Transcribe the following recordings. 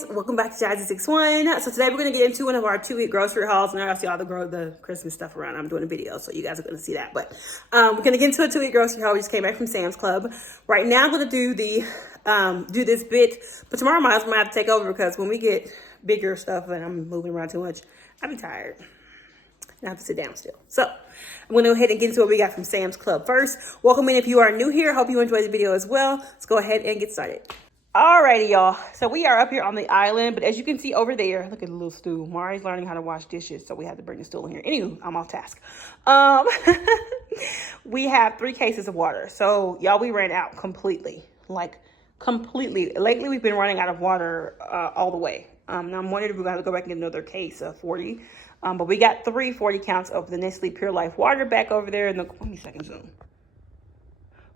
guys, welcome back to Jazzy61. So today we're going to get into one of our 2-week grocery hauls, and I see all the Christmas stuff around. I'm doing a video, so you guys are going to see that. But we're going to get into a 2-week grocery haul. We just came back from Sam's Club. Right now I'm going to do do this bit, but tomorrow my husband might have to take over because when we get bigger stuff and I'm moving around too much, I'll be tired. I have to sit down still. So I'm going to go ahead and get into what we got from Sam's Club first. Welcome in if you are new here. Hope you enjoyed the video as well. Let's go ahead and get started. Alrighty, y'all. So we are up here on the island, but as you can see over there, look at the little stool. Mari's learning how to wash dishes, so we had to bring the stool in here. Anywho, I'm off task. We have 3 cases of water. So y'all, we ran out completely. Like completely. Lately, we've been running out of water all the way. Now I'm wondering if we're going to go back and get another case of 40. But we got 3 40 counts of the Nestle Pure Life water back over there in the, let me second zoom.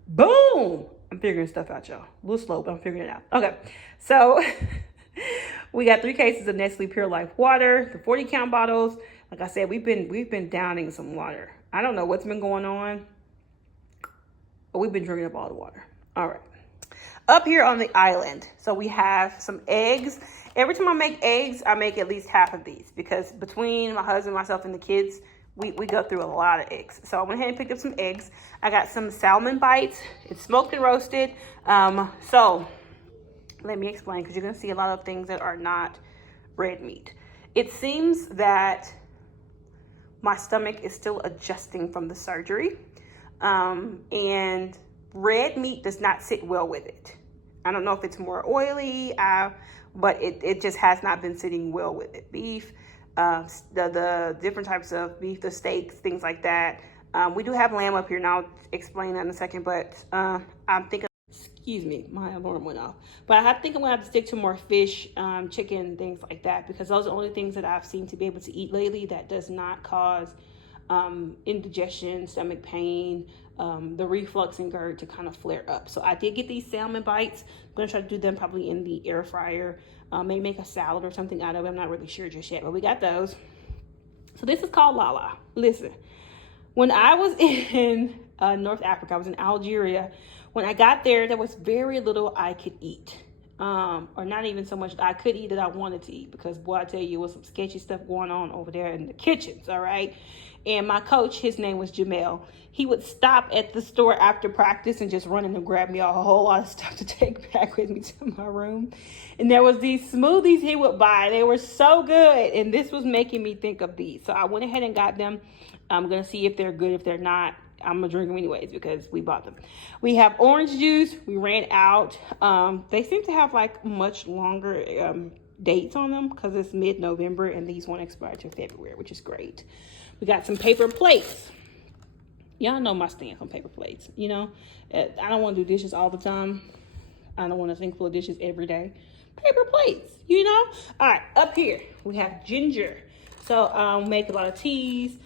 Boom! I'm figuring stuff out, y'all. A little slow, but I'm figuring it out. Okay, so we got 3 cases of Nestle Pure Life water, the 40 count bottles. Like I said, we've been downing some water. I don't know what's been going on, but we've been drinking up all the water. All right, up here on the island, so we have some eggs. Every time I make eggs, I make at least half of these because between my husband, myself, and the kids, we go through a lot of eggs. So I went ahead and picked up some eggs. I got some salmon bites. It's smoked and roasted. So let me explain, because you're going to see a lot of things that are not red meat. It seems that my stomach is still adjusting from the surgery. And red meat does not sit well with it. I don't know if it's more oily, but it just has not been sitting well with it. Beef, the different types of beef, the steaks, things like that. We do have lamb up here, and I'll explain that in a second, but I'm thinking, excuse me, my alarm went off. But I think I'm gonna have to stick to more fish, chicken, things like that, because those are the only things that I've seen to be able to eat lately that does not cause indigestion, stomach pain, the reflux and GERD to kind of flare up. So I did get these salmon bites. I'm gonna try to do them probably in the air fryer. Maybe make a salad or something out of it. I'm not really sure just yet, but we got those. So this is called Lala. Listen, when I was in North Africa, I was in Algeria. When I got there, there was very little I could eat. Or not even so much that I could eat that I wanted to eat, because boy, I tell you, was some sketchy stuff going on over there in the kitchens, all right? And my coach, his name was Jamel. He would stop at the store after practice and just run in and grab me a whole lot of stuff to take back with me to my room. And there was these smoothies he would buy. They were so good. And this was making me think of these. So I went ahead and got them. I'm going to see if they're good. If they're not, I'm going to drink them anyways because we bought them. We have orange juice. We ran out. They seem to have like much longer dates on them because it's mid-November and these won't expire till February, which is great. We got some paper plates. Y'all know my stance on paper plates. You know, I don't want to do dishes all the time. I don't want a sink full of dishes every day. Paper plates, you know. All right, up here we have ginger. So make a lot of teas.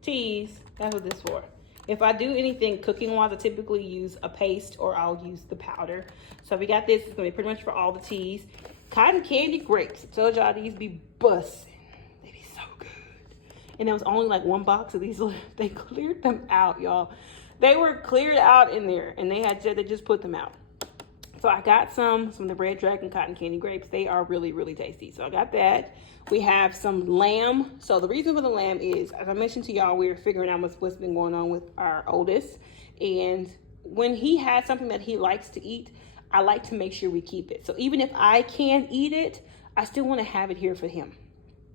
Teas. That's what this is for. If I do anything cooking wise, I typically use a paste or I'll use the powder. So we got this. It's gonna be pretty much for all the teas. Cotton candy grapes. I told y'all these be bussin'. And there was only like 1 box of these. They cleared them out, y'all. They were cleared out in there, and they had said they just put them out. So I got some of the Red Dragon cotton candy grapes. They are really, really tasty. So I got that. We have some lamb. So the reason for the lamb is, as I mentioned to y'all, we were figuring out what's been going on with our oldest. And when he has something that he likes to eat, I like to make sure we keep it. So even if I can't eat it, I still want to have it here for him,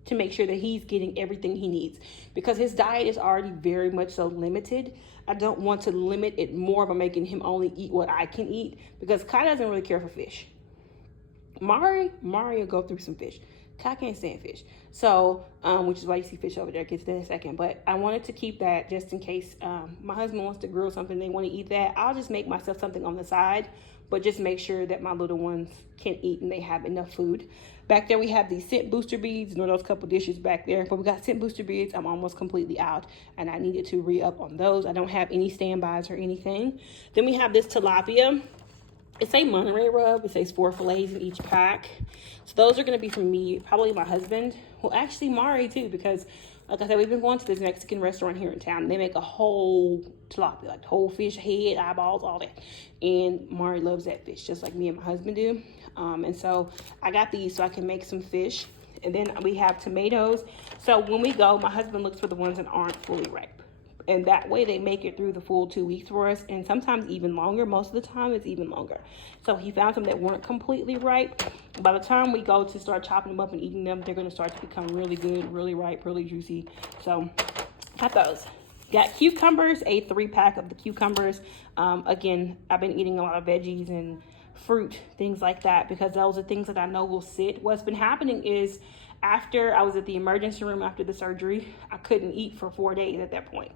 to make sure that he's getting everything he needs, because his diet is already very much so limited. I don't want to limit it more by making him only eat what I can eat, because Kai doesn't really care for fish. Mari will go through some fish. Kai can't stand fish. So, which is why you see fish over there. Get to that in a second. But I wanted to keep that just in case my husband wants to grill something, they want to eat that. I'll just make myself something on the side, but just make sure that my little ones can eat and they have enough food. Back there, we have these scent booster beads. You know, those couple dishes back there. But we got scent booster beads. I'm almost completely out, and I needed to re-up on those. I don't have any standbys or anything. Then we have this tilapia. It's a Marrried rub. It says 4 fillets in each pack. So those are going to be from me, probably my husband. Well, actually, Marrried too, because like I said, we've been going to this Mexican restaurant here in town. And they make a whole tilapia, like whole fish head, eyeballs, all that. And Mari loves that fish, just like me and my husband do. And so I got these so I can make some fish. And then we have tomatoes. So when we go, my husband looks for the ones that aren't fully ripe. And that way they make it through the full 2 weeks for us. And sometimes even longer. Most of the time it's even longer. So he found some that weren't completely ripe. By the time we go to start chopping them up and eating them, they're going to start to become really good, really ripe, really juicy. So got those. Got cucumbers, a 3-pack of the cucumbers. Again, I've been eating a lot of veggies and fruit, things like that, because those are things that I know will sit. What's been happening is after I was at the emergency room after the surgery, I couldn't eat for 4 days at that point.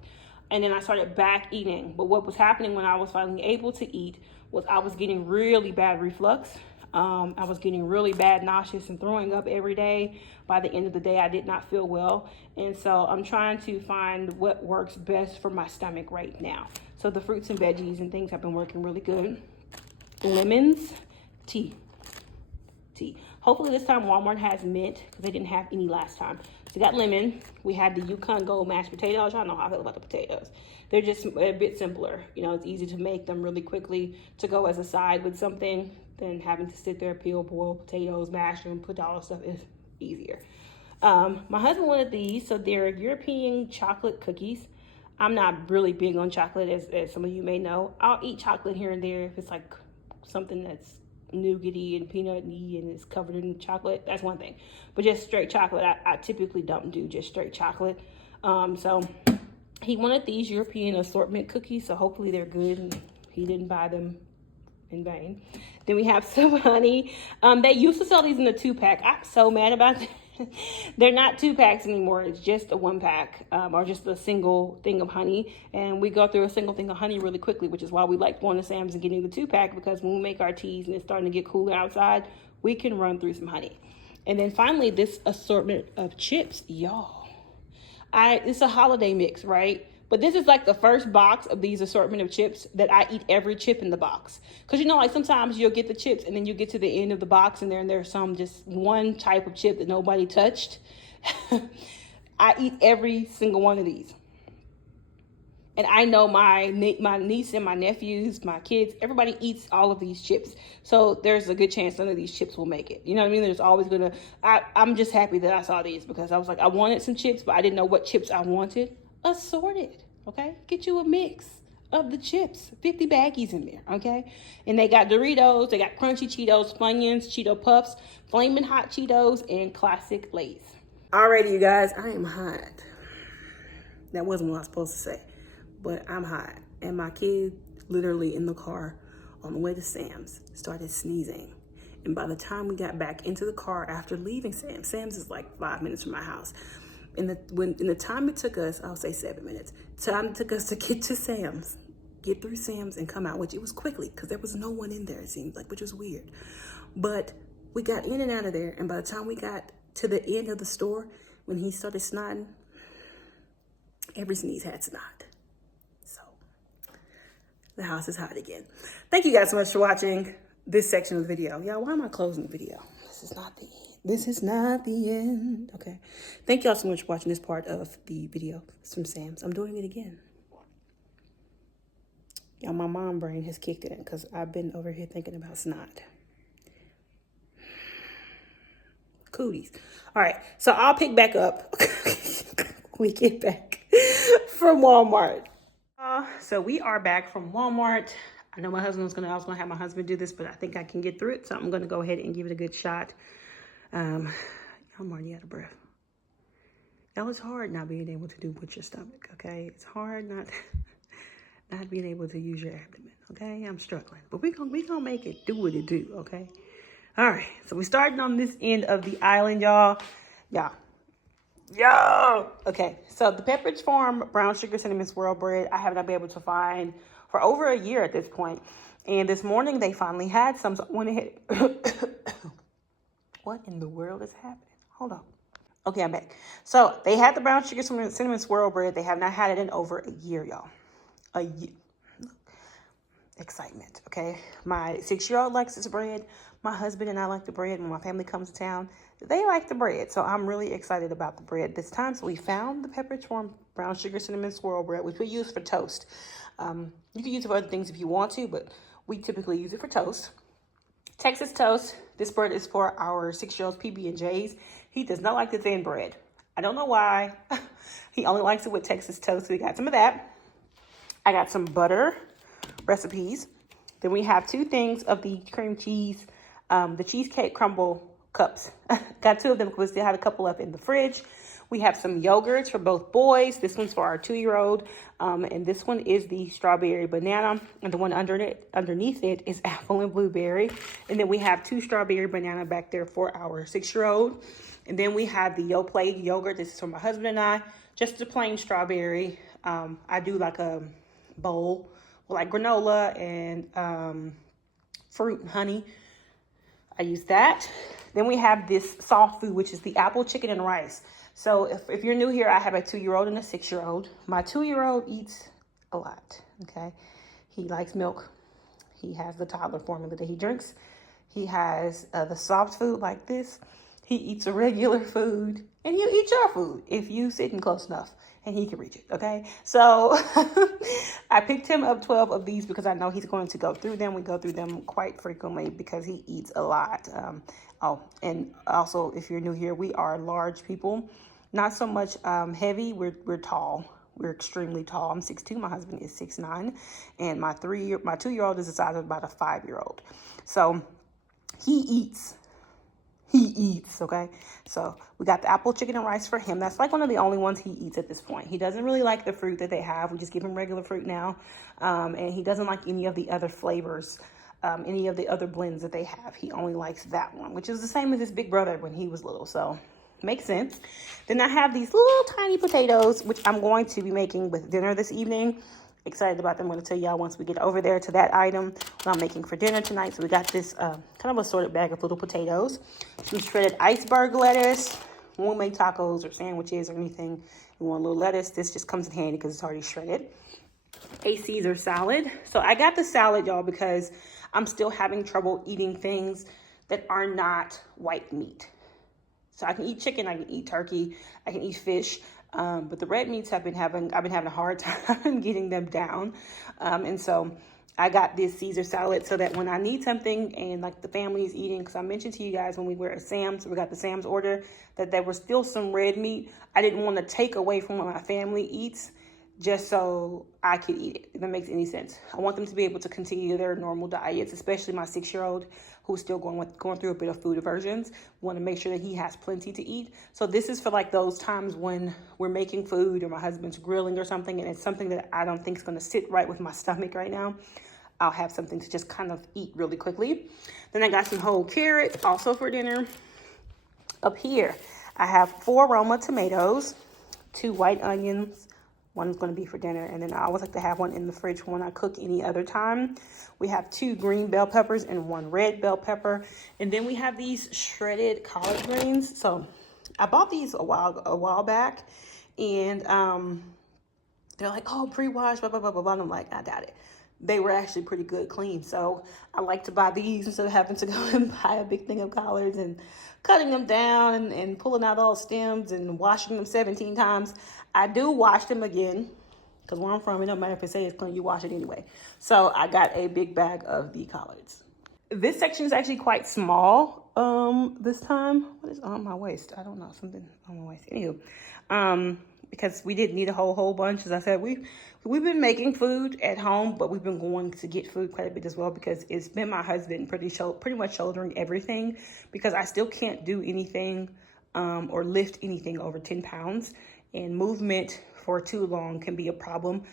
And then I started back eating. But what was happening when I was finally able to eat was I was getting really bad reflux. I was getting really bad nauseous and throwing up every day. By the end of the day, I did not feel well. And so I'm trying to find what works best for my stomach right now. So the fruits and veggies and things have been working really good. Lemons, tea. Hopefully this time Walmart has mint because they didn't have any last time. So we got lemon. We had the Yukon Gold mashed potatoes. Y'all know how I feel about the potatoes. They're just a bit simpler. You know, it's easy to make them really quickly to go as a side with something than having to sit there, peel, boil potatoes, mash them, put all the stuff. Is easier. My husband wanted these. So they're European chocolate cookies. I'm not really big on chocolate, as some of you may know. I'll eat chocolate here and there if it's like something that's nougaty and peanut-y and it's covered in chocolate. That's one thing. But just straight chocolate, I typically don't do just straight chocolate. So he wanted these European assortment cookies, so hopefully they're good and he didn't buy them in vain. Then we have some honey. They used to sell these in a 2-pack. I'm so mad about that. They're not 2-packs anymore. It's just a 1-pack or just a single thing of honey. And we go through a single thing of honey really quickly, which is why we like going to Sam's and getting the 2-pack, because when we make our teas and it's starting to get cooler outside, we can run through some honey. And then finally, this assortment of chips, y'all. It's a holiday mix, right? But this is like the first box of these assortment of chips that I eat every chip in the box. Because, you know, like sometimes you'll get the chips and then you get to the end of the box and there's some just one type of chip that nobody touched. I eat every single one of these. And I know my niece and my nephews, my kids, everybody eats all of these chips. So there's a good chance none of these chips will make it. You know what I mean? There's always I'm just happy that I saw these because I was like, I wanted some chips, but I didn't know what chips I wanted. Assorted, okay? Get you a mix of the chips, 50 baggies in there, okay? And they got Doritos, they got crunchy Cheetos, Funyuns, Cheeto Puffs, Flamin' Hot Cheetos, and classic Lay's. Alrighty, you guys, I am hot. That wasn't what I was supposed to say, but I'm hot. And my kid, literally in the car on the way to Sam's, started sneezing. And by the time we got back into the car after leaving Sam's is like 5 minutes from my house. In the time it took us, I'll say 7 minutes, time it took us to get to Sam's, get through Sam's and come out, which it was quickly because there was no one in there, it seemed like, which was weird. But we got in and out of there, and by the time we got to the end of the store, when he started snotting, every sneeze had snot. So the house is hot again. Thank you guys so much for watching this section of the video. Y'all, why am I closing the video? This is not the end. This is not the end. Okay. Thank y'all so much for watching this part of the video. It's from Sam's. I'm doing it again. Y'all, my mom brain has kicked in because I've been over here thinking about snot. Cooties. All right. So I'll pick back up. We get back from Walmart. So we are back from Walmart. I know I was gonna have my husband do this, but I think I can get through it. So I'm gonna go ahead and give it a good shot. I'm already out of breath. That was hard not being able to do with your stomach, okay? It's hard not being able to use your abdomen, okay? I'm struggling, but we gonna make it do what it do, okay? All right, so we're starting on this end of the island, y'all. Okay, so the Pepperidge Farm brown sugar cinnamon swirl bread I have not been able to find for over a year at this point. And this morning they finally had some, so I went ahead. What in the world is happening? Hold on. Okay, I'm back. So they had the brown sugar cinnamon swirl bread. They have not had it in over a year, y'all. A year. Excitement, okay? My 6-year-old likes this bread. My husband and I like the bread. When my family comes to town, they like the bread. So I'm really excited about the bread this time. So we found the Pepperidge Farm brown sugar cinnamon swirl bread, which we use for toast. You can use it for other things if you want to, but we typically use it for toast. Texas toast. This bread is for our 6-year-old's PB&Js. He does not like the thin bread. I don't know why. He only likes it with Texas toast. So we got some of that. I got some butter recipes. Then we have 2 things of the cream cheese, the cheesecake crumble cups. Got 2 of them because we still had a couple up in the fridge. We have some yogurts for both boys. This one's for our 2-year-old. And this one is the strawberry banana. And the one underneath it is apple and blueberry. And then we have 2 strawberry banana back there for our 6-year-old. And then we have the Yoplait yogurt. This is for my husband and I. Just the plain strawberry. I do like a bowl with like granola and fruit and honey. I use that. Then we have this soft food, which is the apple, chicken, and rice. So if you're new here, I have a 2-year-old and a 6-year-old. My 2-year-old eats a lot, okay? He likes milk. He has the toddler formula that he drinks. He has the soft food like this. He eats a regular food, and he'll eat your food if you sitting close enough and he can reach it, okay? So I picked him up 12 of these because I know he's going to go through them. We go through them quite frequently because he eats a lot. And also, if you're new here, we are large people. Not so much heavy. We're tall. We're extremely tall. I'm 6'2". My husband is 6'9", and my 2-year-old is the size of about a 5-year-old. So he eats. Okay? So we got the apple, chicken, and rice for him. That's like one of the only ones he eats at this point. He doesn't really like the fruit that they have. We just give him regular fruit now. And he doesn't like any of the other flavors, any of the other blends that they have. He only likes that one, which is the same as his big brother when he was little. So makes sense. Then I have these little tiny potatoes, which I'm going to be making with dinner this evening. Excited about them. I'm going to tell y'all once we get over there to that item what I'm making for dinner tonight. So we got this kind of assorted bag of little potatoes, some shredded iceberg lettuce. When we make tacos or sandwiches or anything, you want a little lettuce. This just comes in handy because it's already shredded. A Caesar salad. So I got the salad, y'all, because I'm still having trouble eating things that are not white meat. So I can eat chicken, I can eat turkey, I can eat fish. But the red meats I've been having a hard time getting them down. And so I got this Caesar salad so that when I need something and like the family is eating, because I mentioned to you guys when we were at Sam's, we got the Sam's order, that there was still some red meat. I didn't want to take away from what my family eats just so I could eat it, if that makes any sense. I want them to be able to continue their normal diets, especially my 6-year-old who's still going through a bit of food aversions. Want to make sure that he has plenty to eat. So this is for like those times when we're making food or my husband's grilling or something, and it's something that I don't think is going to sit right with my stomach right now. I'll have something to just kind of eat really quickly. Then I got some whole carrots also for dinner. Up here, I have 4 Roma tomatoes, 2 white onions. One's going to be for dinner. And then I always like to have one in the fridge when I cook any other time. We have 2 green bell peppers and 1 red bell pepper. And then we have these shredded collard greens. So I bought these a while back. And they're like, oh, pre-washed, blah, blah, blah, blah, blah. And I'm like, I doubt it. They were actually pretty good clean. So I like to buy these instead of having to go and buy a big thing of collards and cutting them down and pulling out all stems and washing them 17 times. I do wash them again because where I'm from, it don't matter if it says it's clean, you wash it anyway. So I got a big bag of the collards. This section is actually quite small this time. What is on my waist? I don't know, something on my waist. Anywho, because we didn't need a whole bunch. As I said, we've been making food at home, but we've been going to get food quite a bit as well because it's been my husband pretty much shouldering everything because I still can't do anything or lift anything over 10 pounds. And movement for too long can be a problem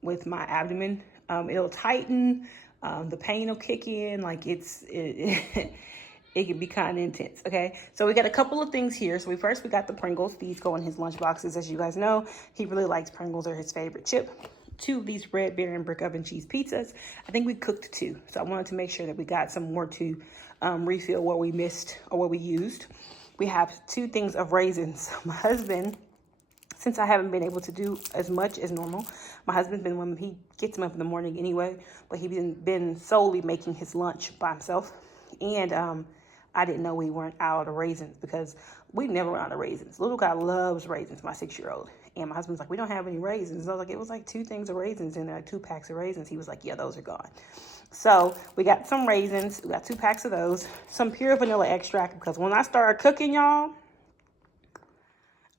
with my abdomen. It'll tighten, the pain will kick in, like it can be kind of intense, okay? So we got a couple of things here. So we got the Pringles. These go in his lunch boxes, as you guys know. He really likes Pringles. They're his favorite chip. 2 of these Red Baron brick oven cheese pizzas. I think we cooked 2. So I wanted to make sure that we got some more to refill what we missed or what we used. We have 2 things of raisins. My husband, since I haven't been able to do as much as normal, my husband's been, when he gets him up in the morning anyway, but he's been solely making his lunch by himself. And I didn't know we weren't out of raisins because we never run out of raisins. Little guy loves raisins, my 6-year-old. And my husband's like, we don't have any raisins. I was like, it was like 2 things of raisins in there, like 2 packs of raisins. He was like, yeah, those are gone. So we got some raisins. We got 2 packs of those. Some pure vanilla extract, because when I start cooking, y'all,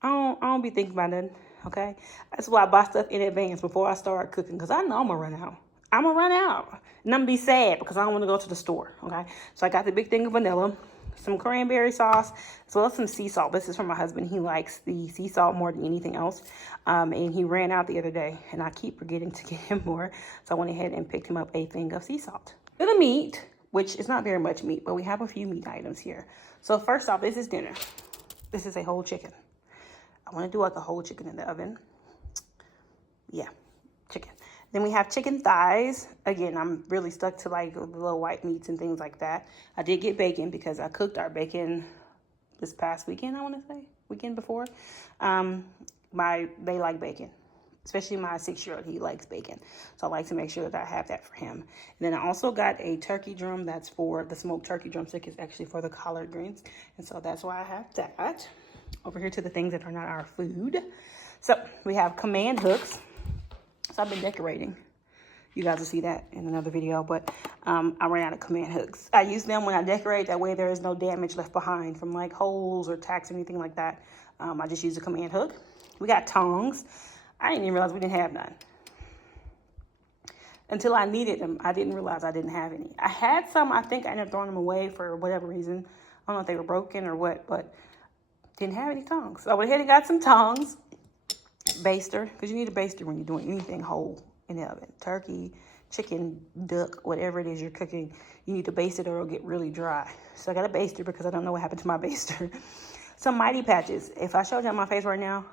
I don't be thinking about nothing, okay? That's why I buy stuff in advance before I start cooking, because I know I'm going to run out. I'm going to run out. And I'm going to be sad because I don't want to go to the store, okay? So I got the big thing of vanilla, some cranberry sauce, as well as some sea salt. This is from my husband. He likes the sea salt more than anything else. And he ran out the other day, and I keep forgetting to get him more. So I went ahead and picked him up a thing of sea salt. For the meat, which is not very much meat, but we have a few meat items here. So first off, this is dinner. This is a whole chicken. I want to do like a whole chicken in the oven. Yeah, chicken. Then we have chicken thighs. Again, I'm really stuck to like the little white meats and things like that. I did get bacon because I cooked our bacon this past weekend, I want to say. Weekend before. They like bacon. Especially my 6-year-old, he likes bacon. So I like to make sure that I have that for him. And then I also got a turkey drum that's for the smoked turkey drumstick. Is actually for the collard greens. And so that's why I have that. Over here to the things that are not our food. So we have command hooks. So I've been decorating. You guys will see that in another video. But I ran out of command hooks. I use them when I decorate. That way there is no damage left behind from like holes or tacks or anything like that. I just use a command hook. We got tongs. I didn't even realize we didn't have none. Until I needed them, I didn't realize I didn't have any. I had some. I think I ended up throwing them away for whatever reason. I don't know if they were broken or what, but didn't have any tongs. So I went ahead and got some tongs. Baster, because you need a baster when you're doing anything whole in the oven. Turkey, chicken, duck, whatever it is you're cooking, you need to baste it or it'll get really dry. So I got a baster because I don't know what happened to my baster. Some Mighty Patches. If I showed you on my face right now,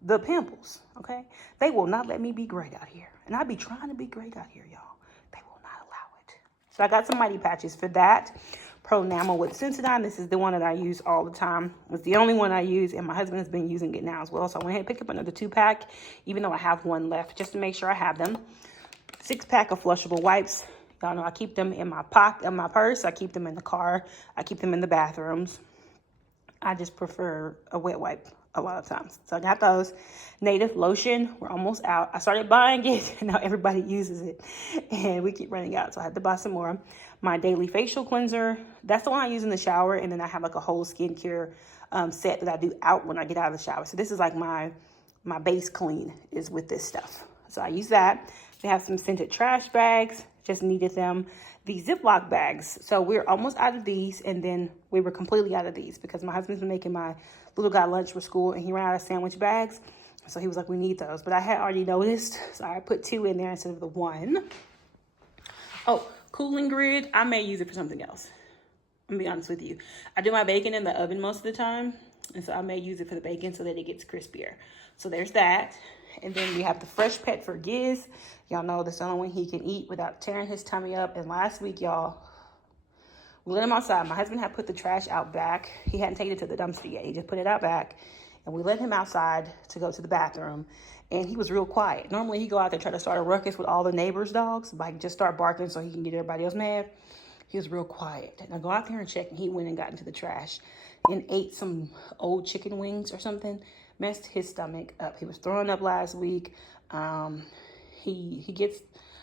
the pimples, okay? They will not let me be great out here. And I be trying to be great out here, y'all. They will not allow it. So I got some Mighty Patches for that. Pro Enamel with Sensodyne. This is the one that I use all the time. It's the only one I use, and my husband has been using it now as well. So I went ahead and picked up another 2-pack, even though I have one left, just to make sure I have them. 6-pack of flushable wipes. Y'all know I keep them in my pocket, in my purse. I keep them in the car. I keep them in the bathrooms. I just prefer a wet wipe a lot of times. So I got those. Native lotion. We're almost out. I started buying it, and now everybody uses it, and we keep running out. So I had to buy some more. My daily facial cleanser. That's the one I use in the shower, and then I have like a whole skincare set that I do out when I get out of the shower. So this is like my base clean is with this stuff. So I use that. We have some scented trash bags. Just needed them. These Ziploc bags. So we're almost out of these, and then we were completely out of these because my husband's been making my little guy lunch for school, and he ran out of sandwich bags. So he was like, we need those. But I had already noticed, so I put 2 in there instead of the 1. Oh, cooling grid. I may use it for something else. I'm gonna be honest with you. I do my bacon in the oven most of the time, and so I may use it for the bacon so that it gets crispier. So there's that. And then we have the Fresh Pet for Giz. Y'all know that's the only one he can eat without tearing his tummy up. And last week, y'all, we let him outside. My husband had put the trash out back. He hadn't taken it to the dumpster yet. He just put it out back. And we let him outside to go to the bathroom. And he was real quiet. Normally, he go out there and try to start a ruckus with all the neighbors' dogs. Like, just start barking so he can get everybody else mad. He was real quiet. And I go out there and check, and he went and got into the trash and ate some old chicken wings or something. Messed his stomach up. He was throwing up last week. He gets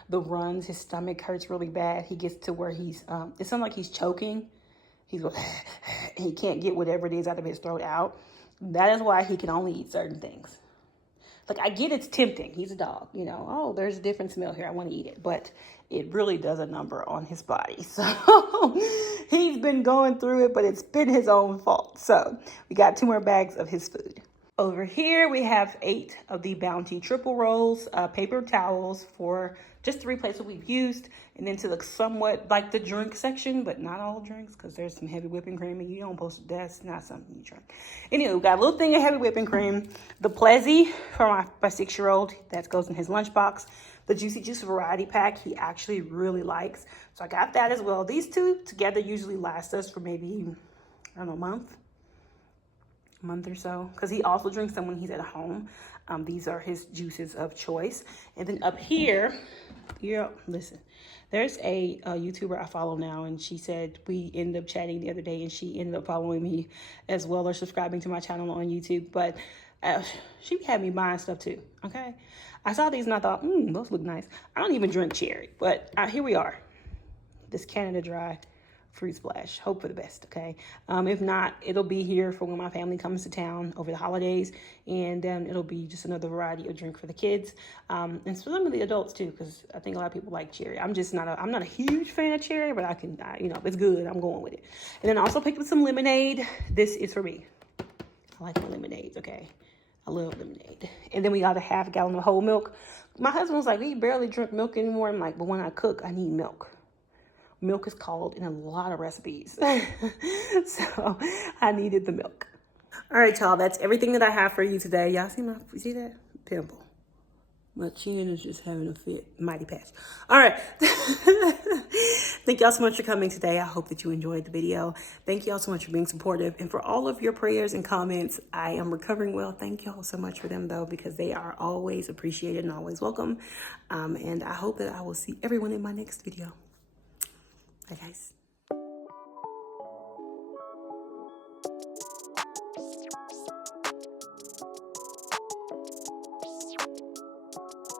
the runs. His stomach hurts really bad. He gets to where he's, it sounds like he's choking. He's going, he can't get whatever it is out of his throat out. That is why he can only eat certain things. Like, I get it's tempting. He's a dog, you know. Oh, there's a different smell here. I want to eat it. But it really does a number on his body. So he's been going through it, but it's been his own fault. So we got 2 more bags of his food. Over here, we have 8 of the Bounty triple rolls, paper towels for just to replace what we've used. And then to look somewhat like the drink section, but not all drinks, because there's some heavy whipping cream and you don't post it. That's not something you drink. Anyway, we got a little thing of heavy whipping cream. The Plezzy for my 6-year-old, that goes in his lunchbox. The Juicy Juice variety pack, he actually really likes. So I got that as well. These 2 together usually last us for maybe, I don't know, a month or so, because he also drinks them when he's at home. These are his juices of choice. And then up here, listen, there's a YouTuber I follow now, and she said we ended up chatting the other day, and she ended up following me as well, or subscribing to my channel on YouTube. But She had me buying stuff too, okay? I saw these and I thought, those look nice. I don't even drink cherry, but here we are. This Canada Dry fruit splash. Hope for the best, okay? If not, it'll be here for when my family comes to town over the holidays, and then it'll be just another variety of drink for the kids, and for some of the adults too, because I think a lot of people like cherry. I'm not a huge fan of cherry, but it's good. I'm going with it. And then I also picked up some lemonade. This is for me. I like my lemonades, okay? I love lemonade. And then we got a half gallon of whole milk. My husband was like, we barely drink milk anymore. I'm like, but when I cook, I need milk. Milk is called in a lot of recipes. So I needed the milk. All right, y'all, that's everything that I have for you today. Y'all see that? Pimple. My chin is just having a fit. Mighty patch. All right. Thank y'all so much for coming today. I hope that you enjoyed the video. Thank y'all so much for being supportive and for all of your prayers and comments. I am recovering well. Thank y'all so much for them, though, because they are always appreciated and always welcome. And I hope that I will see everyone in my next video. Bye, guys.